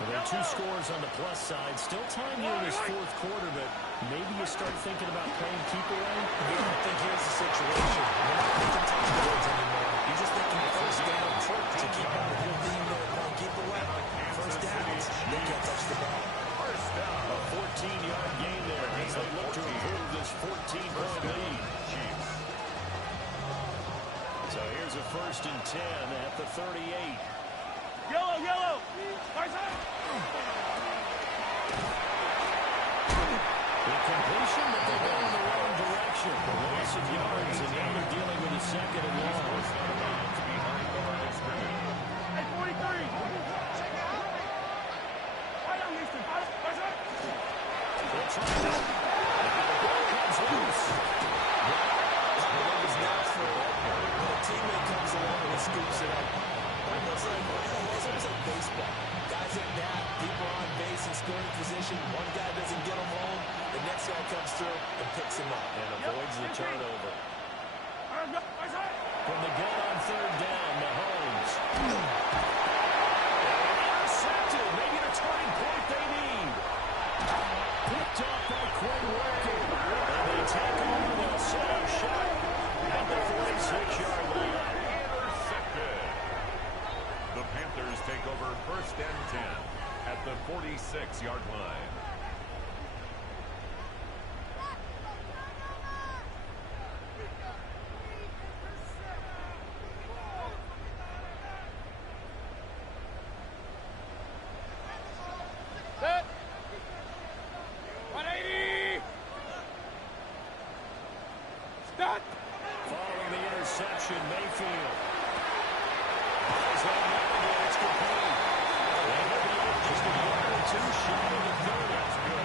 Well, there are 2 scores on the plus side. Still time here in this fourth quarter, but maybe you start thinking about playing keep away. Yeah, I think here's the situation. You're not thinking touchdowns anymore. You're just thinking first down to keep on your team there playing keep away. First downs, they can't touch the ball. First down. A 14-yard gain there as they look to improve this 14-point lead. Chiefs. So here's a first and 10 at the 38. Yellow, yellow. Right side. The completion, but they go in the wrong direction. The loss of yards, and now they're dealing with a second and long. Behind the line of scrimmage. Hey, 43. Right on, Houston. Right side. They'll try that. The ball comes loose. It's not for when a teammate comes along and scoops it up. Almost like baseball. Guys at bat, people are on base in scoring position. One guy doesn't get him home. The next guy comes through and picks him up. And avoids the turnover. Right side. From the gun on third down, Mahomes. Intercepted. Maybe the turning point they need. Picked off by Quinn Walker. And they take over. They'll set up shot at the 46-yard line. Intercepted. The Panthers take over first and 10 at the 46-yard line. Set. 180. Stop. Following the interception, Mayfield. Eyes on that, and it's complete. And they'll be able just a yard or 2 shy of the 30.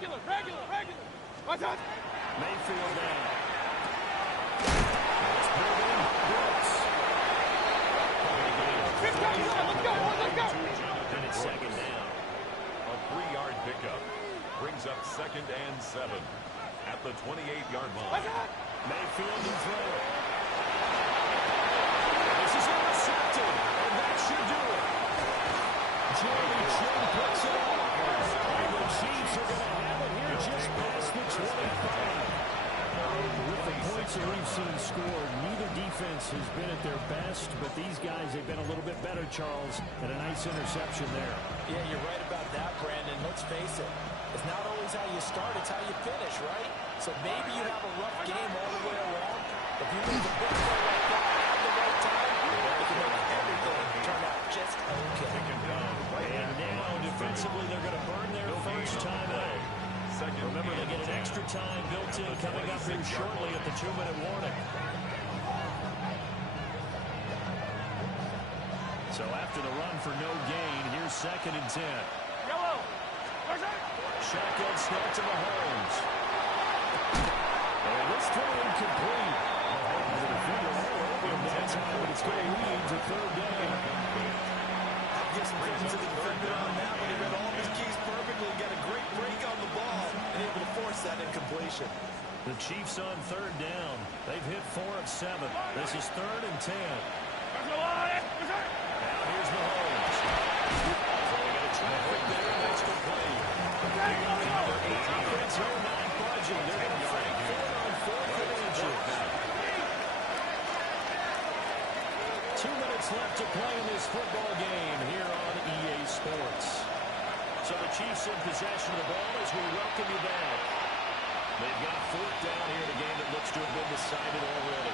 Regular. Watch out. Mayfield down. It's pulled in. Brooks. Let's go. And it's second down. A 3-yard pickup brings up 2nd and 7 at the 28-yard line. Mayfield to throw. This is intercepted, and that should do it. Jeremy Chinn puts it on. And the Chiefs are going to have it here just past the 25. With the points that we've seen scored, neither defense has been at their best, but these guys, they've been a little bit better, Charles, and a nice interception there. Yeah, you're right about that, Brandon. Let's face it. It's not always how you start, it's how you finish, right? So maybe you have a rough game all the way around. If you leave the big play like that at the right time, it can make everything turn out just okay. And now, defensively, they're going to burn their first time out. Remember, they get an extra time built in coming up here shortly at the 2-minute warning. So after the run for no gain, here's 2nd and 10. Yellow. Shotgun snap to Mahomes. And this throw incomplete. Mahomes with a finger all over him that time, but it's going to lead to 3rd down. Gives credit to the defender on that one. He read all of his keys perfectly, got a great break on the ball, and able to force that incompletion. The Chiefs on 3rd down. They've hit 4 of 7. This is 3rd and 10. Now here's Mahomes. Throwing at a traffic there, next to play. Offense here not budging. They're going to fight for it on 4th and inches. 2 minutes left to play in this football game here on EA Sports. So the Chiefs in possession of the ball as we welcome you back. They've got 4th down here in a game that looks to have been decided already.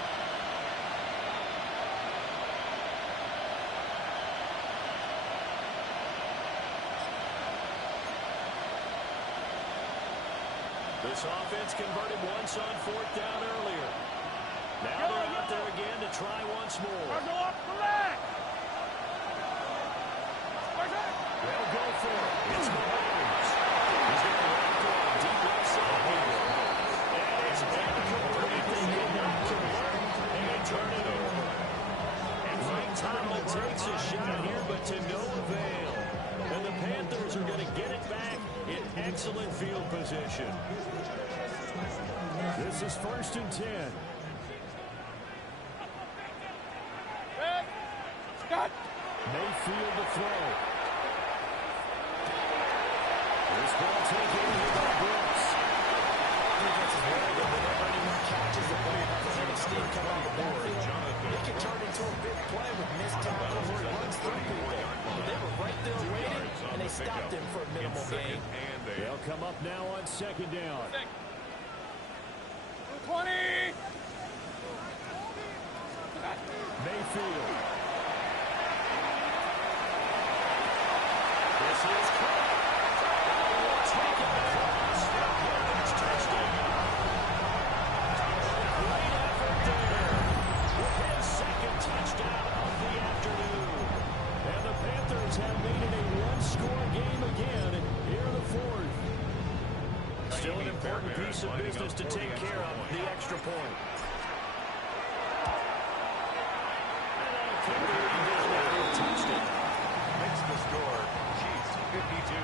This offense converted once on 4th down earlier. Now they're out there again to try once more. They'll go for it. It's Mahomes. He's going to run for a deep left side here. And it's incomplete. They did not convert. And they turn it over. And Mike Tomlin takes a shot here, but to no avail. And the Panthers are going to get it back in excellent field position. This is 1st and 10. Mayfield to throw. This ball taken here by Brooks. Defense is very good. Whenever anyone catches the ball, has any steam come on the board, it can turn into a big play with missed tackles where he runs through people. They were right there waiting, and they stopped him for a minimal gain. They'll come up now on 2nd down. 20. Mayfield. This is caught. Taken across the Browns touchdown. Great effort there with his 2nd touchdown of the afternoon. And the Panthers have made it a one-score game again here in the 4th. Still an important piece of business to take care of, the extra point. And that'll kick the lead touchdown. Makes the score. Chiefs 52.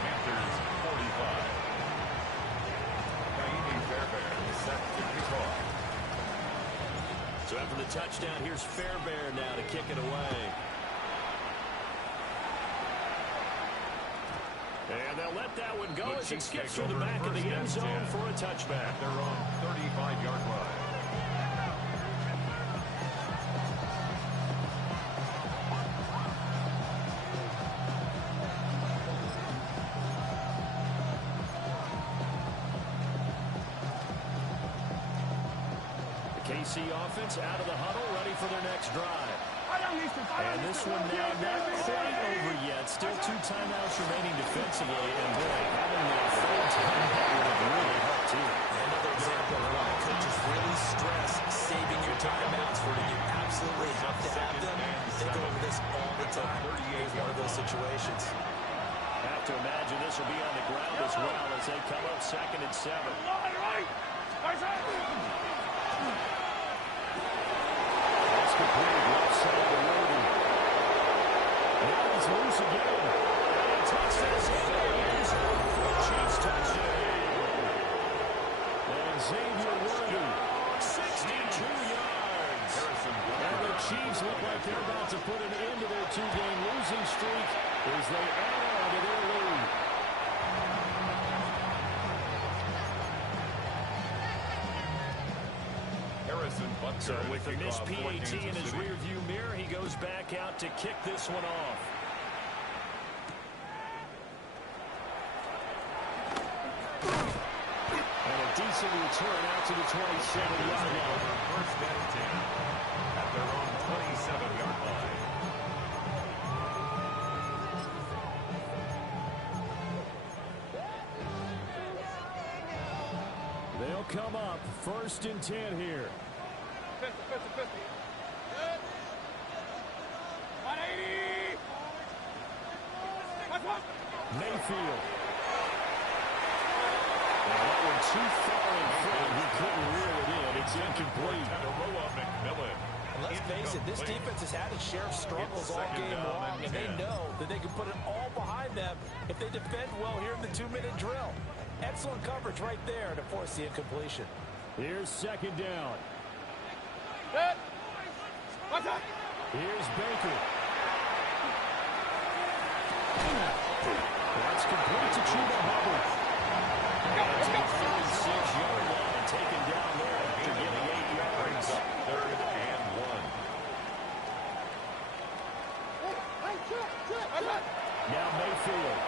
Panthers 45. Naimi Fairbairn is set to kick off. So after the touchdown, here's Fairbairn now to kick it away. And they'll let that one go as it skips through the back of the end zone for a touchback. At their own 35-yard line. The KC offense out of the huddle, ready for their next drive. And this one now not quite over yet. Still 2 timeouts remaining defensively. And boy, having that 3rd timeout would have really helped too. Another example of why coaches really stress saving your timeouts for when you absolutely have to have them. Think over this all the time. It's one of those situations. Have to to imagine this will be on the ground as well as they come up 2nd and 7. That's complete. Left side to Worthy. Now he's loose again. And takes this in the end zone for a Chiefs touchdown. And Xavier Worthy, 62 yards. And the Chiefs look like they're about to put an end to their 2-game losing streak as they add on to their lead. So with the missed PAT in his rearview mirror, he goes back out to kick this one off. And a decent return out to the 27-yard line. First and 10 at their own 27-yard line. They'll come up 1st and 10 here. 180. Mayfield. And that one too far in front. He couldn't reel it in. It's incomplete. And let's face it, this defense has had its share of struggles all game long, and they know that they can put it all behind them if they defend well here in the 2-minute drill. Excellent coverage right there to force the incompletion. Here's 2nd down. Here's Baker. That's complete to Chuba Hubbard. And to the 36-yard line, taken down there after getting 8 yards. 3rd and 1. Now Mayfield.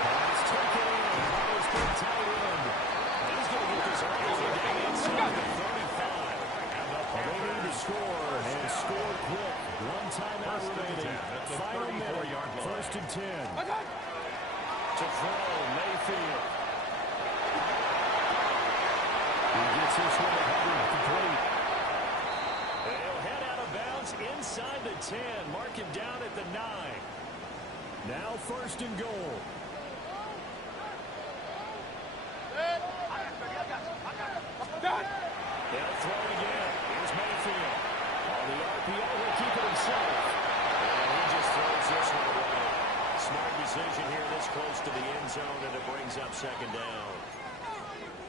That's taken in. Powers to the tight end. He's going to get this all the way down inside the 35. They need to score and score quick. One timeout remaining. Final minute. 1st and 10. To throw, Mayfield. He gets this one to Hubbard, complete. They'll head out of bounds inside the 10. Mark him down at the 9. Now 1st and goal. They'll throw again. Here's Mayfield. On the RPO, he'll keep it himself. And he just throws this one away. Smart decision here this close to the end zone, and it brings up 2nd down.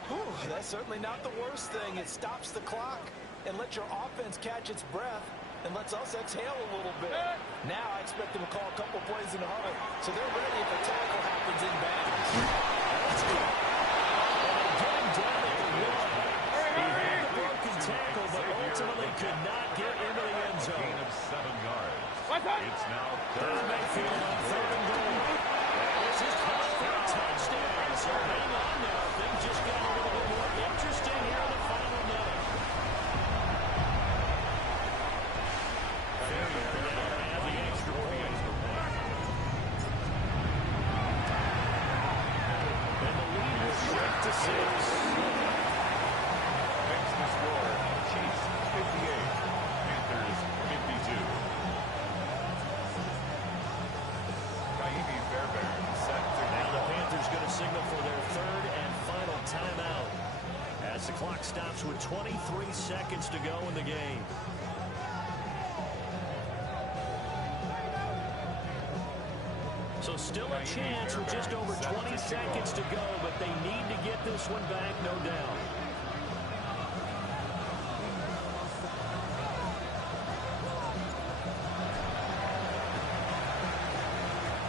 Whew, that's certainly not the worst thing. It stops the clock and lets your offense catch its breath and lets us exhale a little bit. Now I expect them to call a couple plays in the huddle, so they're ready if a tackle happens in bounds. That's good. And get him down at the 1. He had the broken tackle, but ultimately could not get into the end zone. Gain of 7 yards. It's now There's Mayfield on 3rd and goal. This is called for a touchdown. So hang on now. Things just got a little bit more interesting here in the final minute. Failure now to have the extra point. And the lead will shrink to 6. Makes the score. Chiefs 58. Panthers 52. Kaimi Fairbairn set to Now the Panthers going to signal for their 3rd and final timeout as the clock stops with 23 seconds to go in the game. So still a chance with just over 20 seconds to go, but they need to get this one back, no doubt.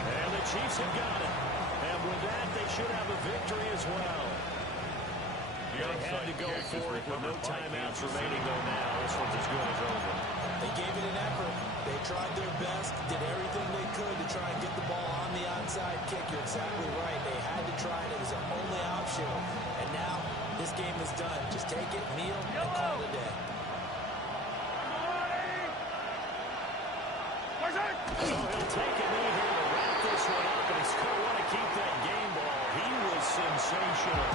And the Chiefs have got it. And with that, they should have a victory as well. They had to go for it with no timeouts remaining, though now. This one's as good as over. They gave it an effort. They tried their best, did everything they could to try and get the ball on the onside kick. You're exactly right. They had to try it. It was their only option. And now this game is done. Just take it, kneel, and call it a day. So he'll take a knee here to wrap this one up, and he's going to want to keep that game ball. He was sensational.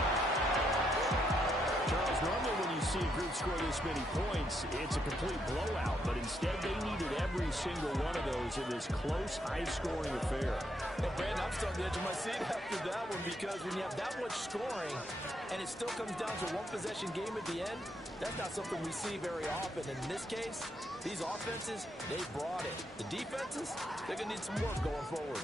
Charles, normally when you see a group score this many points, it's a complete blowout. But instead, they needed every single one of those in this close, high-scoring affair. Well, Brandon, I'm still on the edge of my seat after that one because when you have that much scoring and it still comes down to a one-possession game at the end, that's not something we see very often. In this case, these offenses, they brought it. The defenses, they're going to need some work going forward.